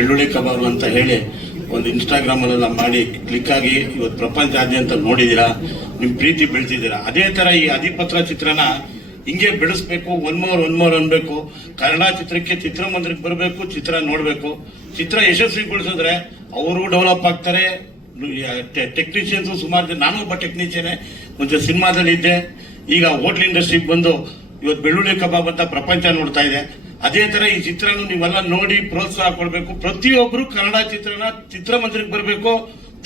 ಬೆಳ್ಳುಳ್ಳಿ ಕಬಾಬ್ ಅಂತ ಹೇಳಿ ಒಂದು ಇನ್ಸ್ಟಾಗ್ರಾಮ್ ಅಲ್ಲೆಲ್ಲ ಮಾಡಿ ಕ್ಲಿಕ್ ಆಗಿ ಇವತ್ತು ಪ್ರಪಂಚಾದ್ಯಂತ ನೋಡಿದೀರಾ, ನಿಮ್ ಪ್ರೀತಿ ಬೆಳೆಸಿದೀರಾ. ಅದೇ ತರ ಈ ಅಧಿಪತ್ರ ಚಿತ್ರನ ಹಿಂಗೆ ಬೆಳೆಸ್ಬೇಕು, ಒನ್ ಮೋರ್ ಅನ್ಬೇಕು. ಕನ್ನಡ ಚಿತ್ರಕ್ಕೆ ಚಿತ್ರಮಂದಿರಕ್ಕೆ ಬರಬೇಕು, ಚಿತ್ರ ನೋಡ್ಬೇಕು. ಚಿತ್ರ ಯಶಸ್ವಿಗೊಳಿಸಿದ್ರೆ ಅವರು ಡೆವಲಪ್ ಆಗ್ತಾರೆ. ಟೆಕ್ನಿಷಿಯನ್ಸ್ ಸುಮಾರು ಜನ, ನಾನು ಒಬ್ಬ ಟೆಕ್ನಿಷಿಯನ್, ಮುಂಚೆ ಸಿನಿಮಾದಲ್ಲಿ ಇದ್ದೆ. ಈಗ ಹೋಟ್ಲ್ ಇಂಡಸ್ಟ್ರಿಗೆ ಬಂದು ಇವತ್ತು ಬೆಳ್ಳುಳ್ಳಿ ಕಬಾಬ್ ಅಂತ ಪ್ರಪಂಚ ನೋಡ್ತಾ ಇದೆ. ಅದೇ ತರ ಈ ಚಿತ್ರನ ನೀವೆಲ್ಲ ನೋಡಿ ಪ್ರೋತ್ಸಾಹ ಕೊಡಬೇಕು. ಪ್ರತಿಯೊಬ್ರು ಕನ್ನಡ ಚಿತ್ರನ ಚಿತ್ರಮಂದಿರಕ್ಕೆ ಬರಬೇಕು,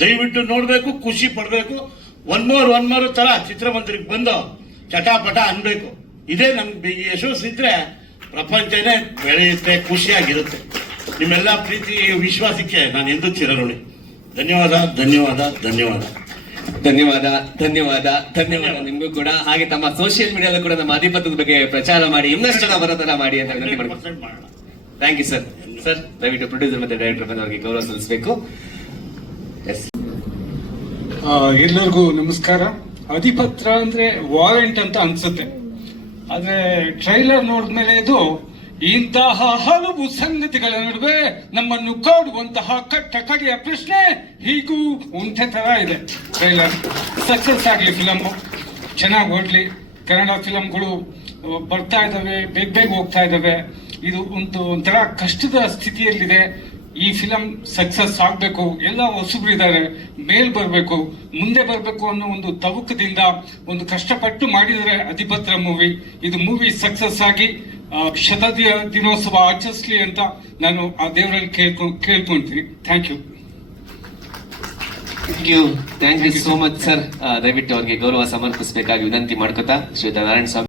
ದಯವಿಟ್ಟು ನೋಡ್ಬೇಕು, ಖುಷಿ ಪಡ್ಬೇಕು. ಒನ್ ಮೋರ್ ತರ ಚಿತ್ರಮಂದಿರಕ್ಕೆ ಬಂದು ಚಟಾಪಟ ಅನ್ಬೇಕು. ಇದೇ ನಮ್ಗೆ ಯಶಸ್ಸಿದ್ರೆ ಪ್ರಪಂಚನೇ ಬೆಳೆಯುತ್ತೆ, ಖುಷಿಯಾಗಿರುತ್ತೆ. ನಿಮ್ಮೆಲ್ಲ ಪ್ರೀತಿ ವಿಶ್ವಾಸಕ್ಕೆ ನಾನು ಎಂದೂ ಚಿರಋಣಿ. ಧನ್ಯವಾದ ಧನ್ಯವಾದ ಧನ್ಯವಾದ ಧನ್ಯವಾದ ಧನ್ಯವಾದ ಧನ್ಯವಾದ ನಿಮ್ಗೂ ಕೂಡ. ಹಾಗೆ ತಮ್ಮ ಸೋಷಿಯಲ್ ಮೀಡಿಯಾದಲ್ಲೂ ಕೂಡ ನಮ್ಮ ಅಧಿಪತ್ಯದ ಬಗ್ಗೆ ಪ್ರಚಾರ ಮಾಡಿ, ಇನ್ನಷ್ಟು ಜನ ಬರೋ ತರ ಮಾಡಿ ಅಂತ ವಿನಂತಿ ಮಾಡ್ತೀನಿ. Thank you sir. ಸರ್ ದಯವಿಟ್ಟು ಪ್ರೊಡ್ಯೂಸರ್ ಮತ್ತೆ ಡೈರೆಕ್ಟರ್ ಬಂದವರಿಗೆ ಗೌರವ ಸಲ್ಲಿಸಬೇಕು. ಎಲ್ಲರಿಗೂ ನಮಸ್ಕಾರ. ಅಧಿಪತ್ರ ಅಂದ್ರೆ ವಾರೆಂಟ್ ಅಂತ ಅನ್ಸುತ್ತೆ, ಆದ್ರೆ ಟ್ರೈಲರ್ ನೋಡಿದ್ಮೇಲೆ ಇದು ಇಂತಹ ಹಲವು ಸಂಗತಿಗಳ ನಡುವೆ ನಮ್ಮನ್ನು ಕಾಡುವಂತಹ ಕಟ್ಟಕಡೆಯ ಪ್ರಶ್ನೆ ಹೀಗೂ ಉಂಟೆ ತರ ಇದೆ. ಟ್ರೈಲರ್ ಸಕ್ಸಸ್ ಆಗಲಿ, ಫಿಲಮ್ ಚೆನ್ನಾಗಿ ಓಡ್ಲಿ. ಕನ್ನಡ ಫಿಲಂಗಳು ಬರ್ತಾ ಇದ್ದಾವೆ, ಬೇಗ ಹೋಗ್ತಾ ಇದ್ದಾವೆ. ಇದು ಒಂಥರ ಕಷ್ಟದ ಸ್ಥಿತಿಯಲ್ಲಿದೆ. ಈ ಫಿಲಂ ಸಕ್ಸಸ್ ಆಗ್ಬೇಕು, ಎಲ್ಲ ಹೊಸಬ್ರಿದ್ದಾರೆ, ಮೇಲ್ ಬರಬೇಕು, ಮುಂದೆ ಬರಬೇಕು ಅನ್ನೋ ಒಂದು ತವಕದಿಂದ ಒಂದು ಕಷ್ಟಪಟ್ಟು ಮಾಡಿದರೆ ಅಧಿಪತ್ರ ಮೂವಿ. ಇದು ಮೂವಿ ಸಕ್ಸಸ್ ಆಗಿ ದಿನೋತ್ಸವ ಆಚರಿಸಲಿ ಅಂತ ನಾನು ಆ ದೇವರಲ್ಲಿ ಕೇಳ್ಕೊಂತೀನಿ. Thank you so much sir. ದಯವಿಟ್ಟು ಅವರಿಗೆ ಗೌರವ ಸಮರ್ಪಿಸಬೇಕಾಗಿ ವಿನಂತಿ ಮಾಡ್ಕೊತಾ ಶ್ರೀ ನಾರಾಯಣ ಸ್ವಾಮಿ